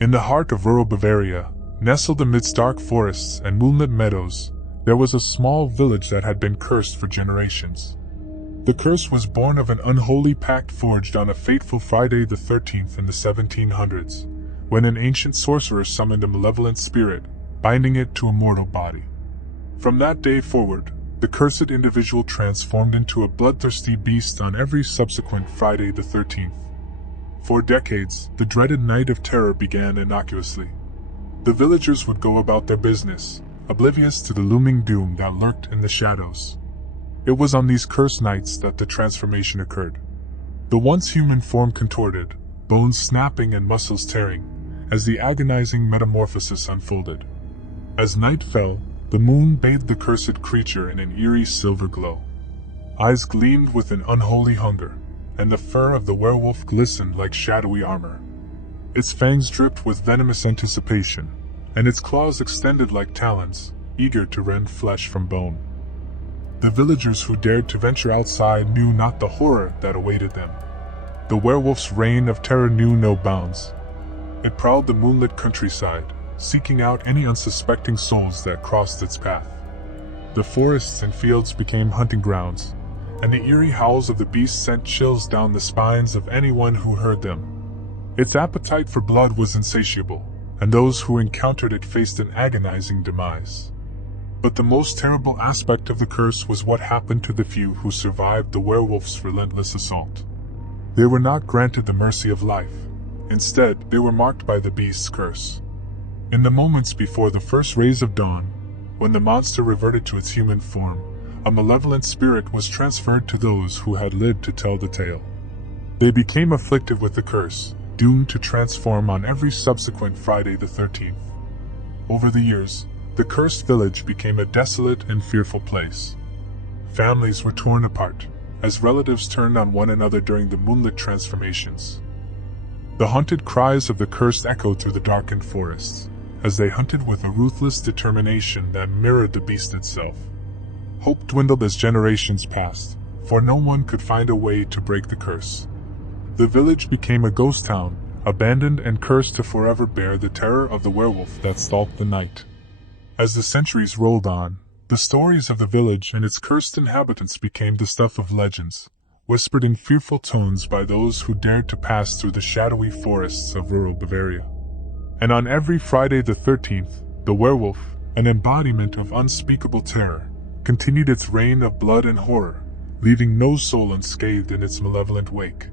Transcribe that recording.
In the heart of rural Bavaria, nestled amidst dark forests and moonlit meadows, there was a small village that had been cursed for generations. The curse was born of an unholy pact forged on a fateful Friday the 13th in the 1700s, when an ancient sorcerer summoned a malevolent spirit, binding it to a mortal body. From that day forward, the cursed individual transformed into a bloodthirsty beast on every subsequent Friday the 13th. For decades, the dreaded night of terror began innocuously. The villagers would go about their business, oblivious to the looming doom that lurked in the shadows. It was on these cursed nights that the transformation occurred. The once human form contorted, bones snapping and muscles tearing, as the agonizing metamorphosis unfolded. As night fell, the moon bathed the cursed creature in an eerie silver glow. Eyes gleamed with an unholy hunger, and the fur of the werewolf glistened like shadowy armor. Its fangs dripped with venomous anticipation, and its claws extended like talons, eager to rend flesh from bone. The villagers who dared to venture outside knew not the horror that awaited them. The werewolf's reign of terror knew no bounds. It prowled the moonlit countryside, seeking out any unsuspecting souls that crossed its path. The forests and fields became hunting grounds, and the eerie howls of the beast sent chills down the spines of anyone who heard them. Its appetite for blood was insatiable, and those who encountered it faced an agonizing demise. But the most terrible aspect of the curse was what happened to the few who survived the werewolf's relentless assault. They were not granted the mercy of life. Instead, they were marked by the beast's curse. In the moments before the first rays of dawn, when the monster reverted to its human form, a malevolent spirit was transferred to those who had lived to tell the tale. They became afflicted with the curse, doomed to transform on every subsequent Friday the 13th. Over the years, the cursed village became a desolate and fearful place. Families were torn apart, as relatives turned on one another during the moonlit transformations. The haunted cries of the cursed echoed through the darkened forests, as they hunted with a ruthless determination that mirrored the beast itself. Hope dwindled as generations passed, for no one could find a way to break the curse. The village became a ghost town, abandoned and cursed to forever bear the terror of the werewolf that stalked the night. As the centuries rolled on, the stories of the village and its cursed inhabitants became the stuff of legends, whispered in fearful tones by those who dared to pass through the shadowy forests of rural Bavaria. And on every Friday the 13th, the werewolf, an embodiment of unspeakable terror, continued its reign of blood and horror, leaving no soul unscathed in its malevolent wake.